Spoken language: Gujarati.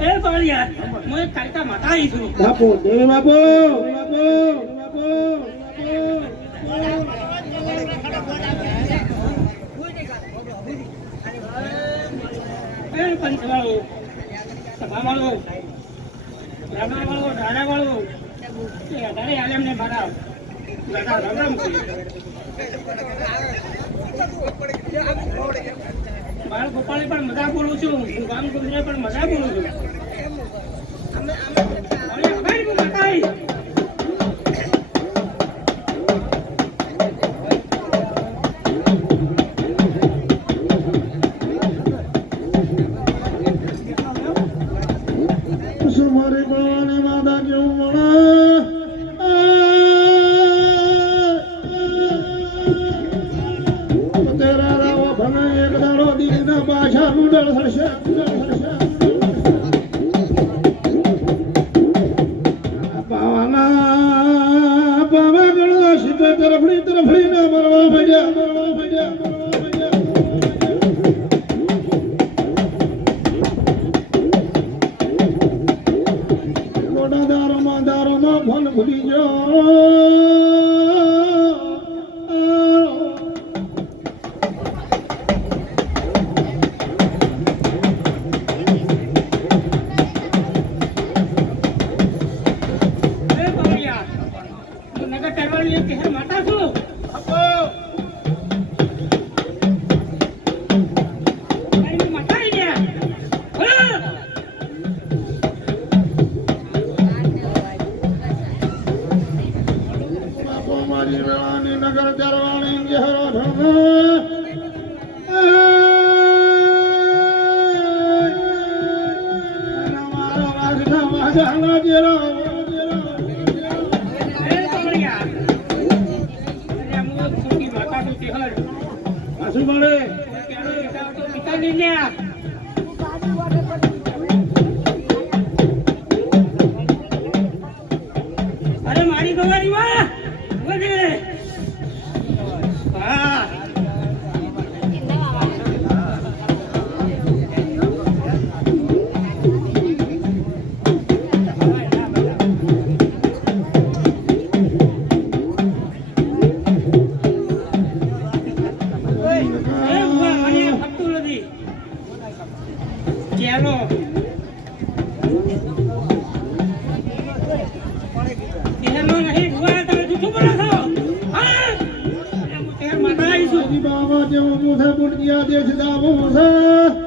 એ પાળિયા હું એક કાલકા માતા આવી છું બાપુ દેવી બાપુ પંચવાળો સભાવાળો રામાવાળો રાણાવાળો એ અઢારે હાલ એમને મારા દાદા રામ બાળ ગોપાળે પણ મજા બોલું છું હું ગામ ગુજરાત પણ મજા બોલું છું મારી બાવાની માતા કેવું મળે તેરા રાવો ભલે એક દાડો દીના પાછા મુડળ થશે પાવાના પાવા ગણો સીતે તરફડી ના મરવા ભજ્યા દારોમાં ફોન ભૂલી ગયો નગર કરવાની કહેર માતા છું મારી વેળાની નગર કરવાની ગહેરો પાછું મળે અરે મારી ગવારી માં હા બાબા જેવો મોઢા બુટિયા દેશ દાવો છે